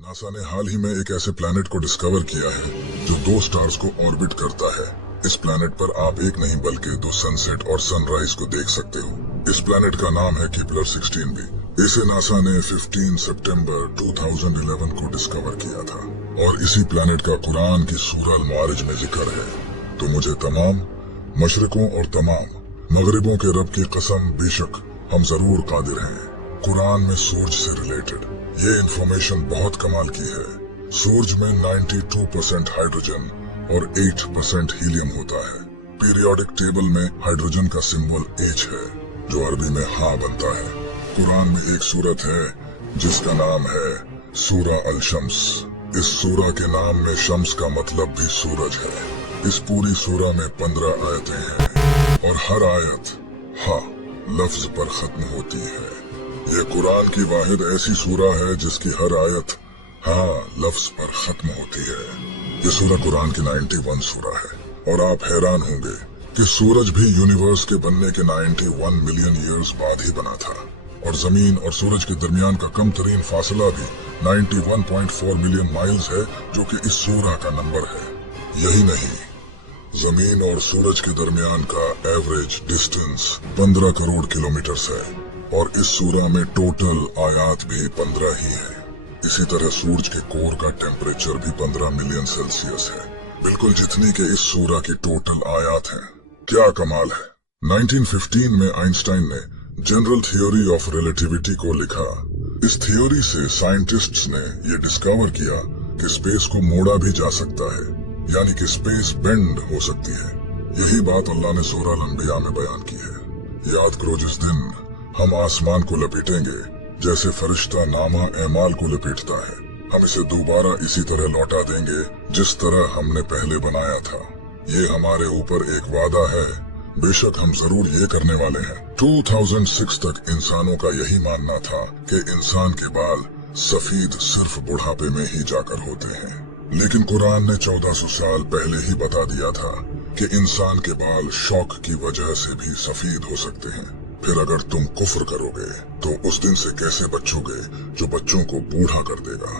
NASA ने हाल ही में एक ऐसे प्लैनेट को डिस्कवर किया है जो 2 स्टार्स को ऑर्बिट करता है। इस प्लैनेट पर आप एक नहीं बल्कि 2 सनसेट और सनराइज को देख सकते हो। इस प्लैनेट का नाम है केपलर 16b। इसे नासा ने 15 सितंबर 2011 को डिस्कवर किया था और इसी प्लैनेट का कुरान की सूरह अल मारिज में जिक्र है। तो मुझे तमाम मशरिकों और तमाम मगरिबों के रब की कसम, बेशक हम जरूर कादिर हैं। कुरान में सूरज से रिलेटेड ये इंफॉर्मेशन बहुत कमाल की है। सूरज में 92% हाइड्रोजन और 8% हीलियम होता है। पीरियोडिक टेबल में हाइड्रोजन का सिंबल H है जो अरबी में हाँ बनता है। कुरान में एक सूरत है जिसका नाम है सूरह अल शम्स। इस सूरह के नाम में शम्स का मतलब भी सूरज है। इस पूरी सूरह में 15 आयतें हैं और हर आयत हाँ लफ्ज पर खत्म होती है। ये कुरान की वाहिद ऐसी सूरह है जिसकी हर आयत हाँ लफ्ज पर खत्म होती है। ये सूरह कुरान की 91 सूरह है और आप हैरान होंगे कि सूरज भी यूनिवर्स के बनने के 91 मिलियन ईयर्स बाद ही बना था और जमीन और सूरज के दरमियान का कम तरीन फासला भी 91.4 मिलियन माइल्स है जो कि इस सूरह का नंबर है। यही नहीं, जमीन और सूरज के दरमियान का एवरेज डिस्टेंस 15 करोड़ किलोमीटर है और इस सूरह में टोटल आयात भी 15 ही है। इसी तरह सूरज के कोर का टेम्परेचर भी 15 मिलियन सेल्सियस है, बिल्कुल जितनी के इस सूरह की टोटल आयात है। क्या कमाल है। 1915 में आइंस्टाइन ने जनरल थ्योरी ऑफ रिलेटिविटी को लिखा। इस थ्योरी से साइंटिस्ट्स ने ये डिस्कवर किया कि स्पेस को मोड़ा भी जा सकता है, यानी कि स्पेस बेंड हो सकती है। यही बात अल्लाह ने सूरह अल अंबिया में बयान की है। याद करो जिस दिन हम आसमान को लपेटेंगे जैसे फरिश्ता नामा एमाल को लपेटता है, हम इसे दोबारा इसी तरह लौटा देंगे जिस तरह हमने पहले बनाया था। ये हमारे ऊपर एक वादा है, बेशक हम जरूर ये करने वाले हैं। 2006 तक इंसानों का यही मानना था कि इंसान के बाल सफेद सिर्फ बुढ़ापे में ही जाकर होते हैं, लेकिन कुरान ने 1400 साल पहले ही बता दिया था कि इंसान के बाल शौक की वजह से भी सफेद हो सकते हैं। फिर अगर तुम कुफ्र करोगे तो उस दिन से कैसे बचोगे जो बच्चों को बूढ़ा कर देगा।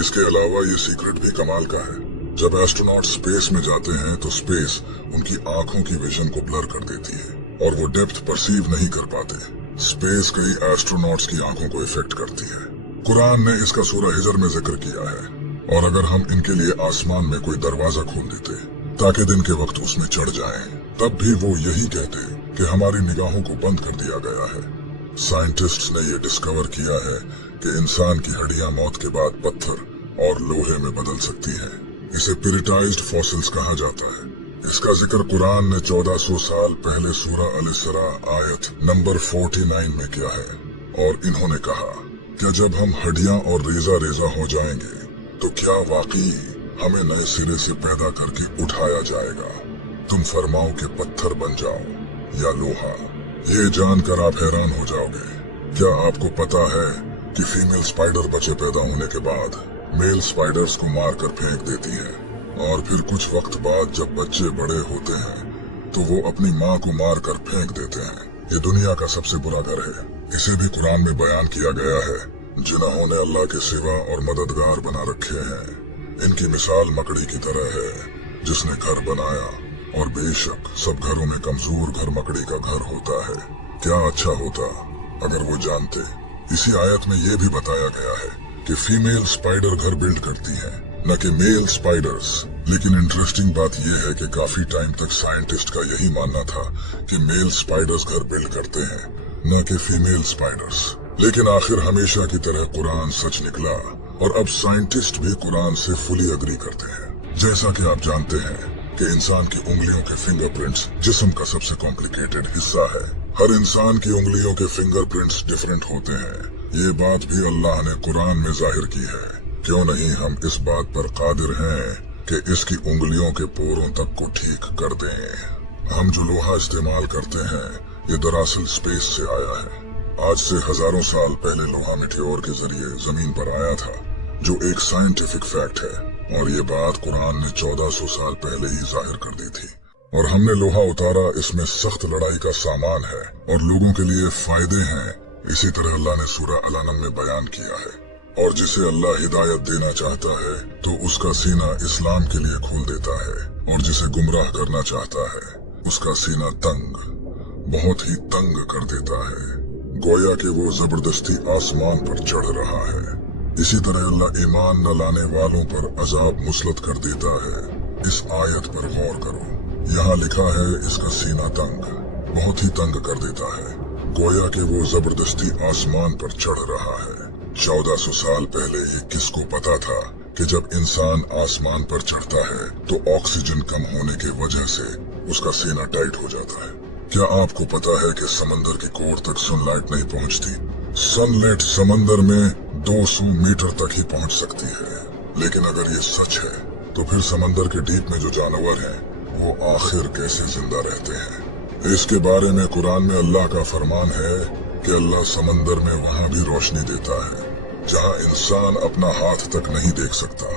इसके अलावा ये सीक्रेट भी कमाल का है। जब एस्ट्रोनॉट स्पेस में जाते हैं तो स्पेस उनकी आंखों की विजन को ब्लर कर देती है और वो डेप्थ परसीव नहीं कर पाते। स्पेस कई एस्ट्रोनॉट्स की आंखों को इफेक्ट करती है। कुरान ने इसका सूरह हिजर में जिक्र किया है। और अगर हम इनके लिए आसमान में कोई दरवाजा खोल देते ताकि दिन के वक्त उसमें चढ़ जाएं, तब भी वो यही कहते कि हमारी निगाहों को बंद कर दिया गया है। साइंटिस्ट्स ने ये डिस्कवर किया है कि इंसान की हड्डियां मौत के बाद पत्थर और लोहे में बदल सकती हैं। इसे पिरिटाइज्ड फॉसिल्स कहा जाता है। इसका जिक्र कुरान ने 1400 साल पहले सूरह अल इसरा आयत नंबर 49 में किया है और इन्होंने कहा, क्या जब हम हड्डियां और रेजा रेजा हो जाएंगे तो क्या वाकई हमें नए सिरे से पैदा करके उठाया जाएगा? तुम फरमाओ के पत्थर बन जाओ या लोहा। ये जानकर आप हैरान हो जाओगे। क्या आपको पता है कि फीमेल स्पाइडर बच्चे पैदा होने के बाद मेल स्पाइडर्स को मारकर फेंक देती है और फिर कुछ वक्त बाद जब बच्चे बड़े होते हैं तो वो अपनी माँ को मारकर फेंक देते हैं। ये दुनिया का सबसे बुरा घर है। इसे भी कुरान में बयान किया गया है। जिन्होंने अल्लाह के सिवा और मददगार बना रखे हैं, इनकी मिसाल मकड़ी की तरह है जिसने घर बनाया, और बेशक सब घरों में कमजोर घर मकड़ी का घर होता है। क्या अच्छा होता अगर वो जानते। इसी आयत में ये भी बताया गया है कि फीमेल स्पाइडर घर बिल्ड करती हैं, न कि मेल स्पाइडर्स। लेकिन इंटरेस्टिंग बात यह है कि काफी टाइम तक साइंटिस्ट का यही मानना था कि मेल स्पाइडर्स घर बिल्ड करते हैं, न कि फीमेल स्पाइडर्स। लेकिन आखिर हमेशा की तरह कुरान सच निकला और अब साइंटिस्ट भी कुरान से फुली अग्री करते हैं। जैसा कि आप जानते हैं कि इंसान की उंगलियों के फिंगरप्रिंट्स जिस्म का सबसे कॉम्प्लिकेटेड हिस्सा है। हर इंसान की उंगलियों के फिंगरप्रिंट्स डिफरेंट होते हैं। ये बात भी अल्लाह ने कुरान में जाहिर की है। क्यों नहीं हम इस बात पर कादिर हैं कि इसकी उंगलियों के पोरों तक को ठीक कर दें। हम जो लोहा इस्तेमाल करते हैं ये दरअसल स्पेस से आया है। आज से हजारों साल पहले लोहा मिटियोर के जरिए जमीन पर आया था, जो एक साइंटिफिक फैक्ट है और ये बात कुरान ने 1400 साल पहले ही जाहिर कर दी थी। और हमने लोहा उतारा, इसमें सख्त लड़ाई का सामान है और लोगों के लिए फायदे हैं। इसी तरह अल्लाह ने सूरह अल-अनम में बयान किया है और जिसे अल्लाह हिदायत देना चाहता है तो उसका सीना इस्लाम के लिए खोल देता है, और जिसे गुमराह करना चाहता है उसका सीना तंग, बहुत ही तंग कर देता है, गोया कि वो जबरदस्ती आसमान पर चढ़ रहा है। इसी तरह अल्लाह ईमान न लाने वालों पर अजाब मुसलत कर देता है। इस आयत पर गौर करो, यहाँ लिखा है इसका सीना तंग, बहुत ही तंग कर देता है, गोया कि वो जबरदस्ती आसमान पर चढ़ रहा है। 1400 साल पहले ये किसको पता था कि जब इंसान आसमान पर चढ़ता है तो ऑक्सीजन कम होने की वजह से उसका सीना टाइट हो जाता है। क्या आपको पता है कि समंदर की कोर तक सनलाइट नहीं पहुंचती? सनलाइट समंदर में 200 मीटर तक ही पहुंच सकती है। लेकिन अगर ये सच है तो फिर समंदर के डीप में जो जानवर हैं वो आखिर कैसे जिंदा रहते हैं? इसके बारे में कुरान में अल्लाह का फरमान है कि अल्लाह समंदर में वहाँ भी रोशनी देता है जहाँ इंसान अपना हाथ तक नहीं देख सकता।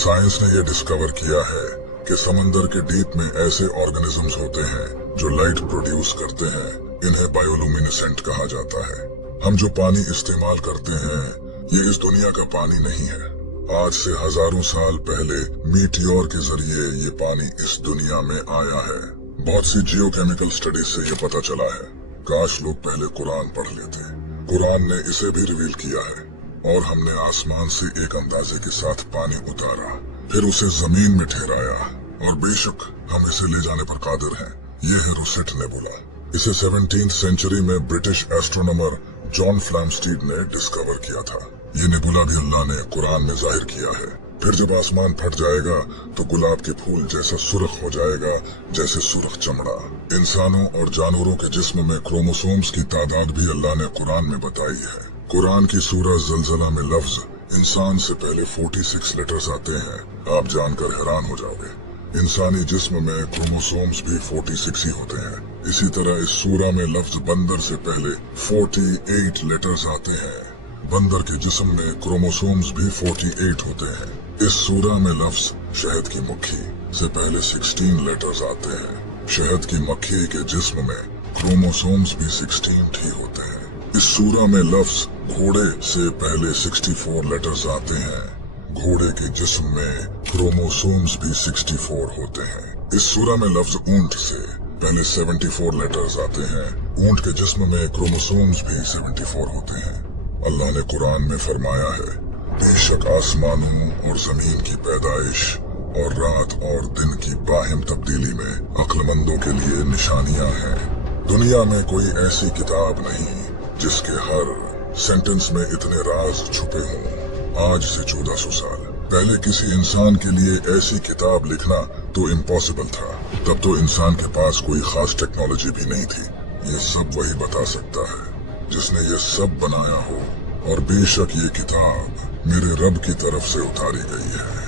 साइंस ने यह डिस्कवर किया है कि समंदर के डीप में ऐसे ऑर्गेनिजम्स होते हैं जो लाइट प्रोड्यूस करते हैं, इन्हें बायोलुमिनेसेंट कहा जाता है। हम जो पानी इस्तेमाल करते हैं ये इस दुनिया का पानी नहीं है। आज से हजारों साल पहले मीटियोर के जरिए ये पानी इस दुनिया में आया है। बहुत सी जियोकेमिकल स्टडीज से ये पता चला है। काश लोग पहले कुरान पढ़ लेते। कुरान ने इसे भी रिवील किया है, और हमने आसमान से एक अंदाजे के साथ पानी उतारा, फिर उसे जमीन में ठहराया, और बेशक हम इसे ले जाने पर कादिर हैं। ये है रोसेट नेबुला। इसे 17th सेंचुरी में ब्रिटिश एस्ट्रोनॉमर जॉन फ्लैमस्टीड ने डिस्कवर किया था। ये नेबुला भी अल्लाह ने कुरान में जाहिर किया है। फिर जब आसमान फट जाएगा तो गुलाब के फूल जैसा सुर्ख हो जाएगा, जैसे सुर्ख चमड़ा। इंसानों और जानवरों के जिस्म में क्रोमोसोम्स की तादाद भी अल्लाह ने कुरान में बताई है। कुरान की सूरह ज़लज़ला में लफ्ज इंसान से पहले 46 लेटर्स आते हैं। आप जानकर हैरान हो जाओगे। इंसानी जिस्म में क्रोमोसोम्स भी 46 ही होते हैं। इसी तरह इस सूरह में लफ्ज बंदर से पहले 48 लेटर्स आते हैं। बंदर के जिस्म में क्रोमोसोम्स भी 48 होते हैं। इस सूरह में लफ्ज शहद की मक्खी से पहले 16 लेटर्स आते हैं। शहद की मक्खी के जिस्म में क्रोमोसोम्स भी 16 ही होते हैं। इस सूरह में लफ्ज घोड़े से पहले 64 लेटर्स आते हैं। घोड़े के जिस्म में क्रोमोसोम्स भी 64 होते हैं। इस सूरह में लफ्ज ऊंट से पहले 74 लेटर्स आते हैं। ऊंट के जिस्म में क्रोमोसोम्स भी 74 होते हैं। अल्लाह ने कुरान में फरमाया है, बेशक आसमानों और जमीन की पैदाइश और रात और दिन की बाहिम तब्दीली में अक्लमंदों के लिए निशानियां हैं। दुनिया में कोई ऐसी किताब नहीं जिसके हर सेंटेंस में इतने राज छुपे हों। आज से 1400 साल पहले किसी इंसान के लिए ऐसी किताब लिखना तो इम्पॉसिबल था। तब तो इंसान के पास कोई खास टेक्नोलॉजी भी नहीं थी। ये सब वही बता सकता है जिसने ये सब बनाया हो, और बेशक ये किताब मेरे रब की तरफ से उतारी गई है।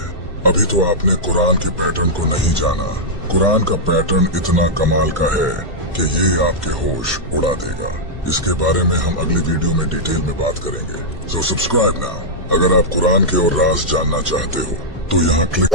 अभी तो आपने कुरान के पैटर्न को नहीं जाना। कुरान का पैटर्न इतना कमाल का है कि ये आपके होश उड़ा देगा। इसके बारे में हम अगली वीडियो में डिटेल में बात करेंगे। So subscribe now. अगर आप कुरान के और राज जानना चाहते हो तो यहाँ क्लिक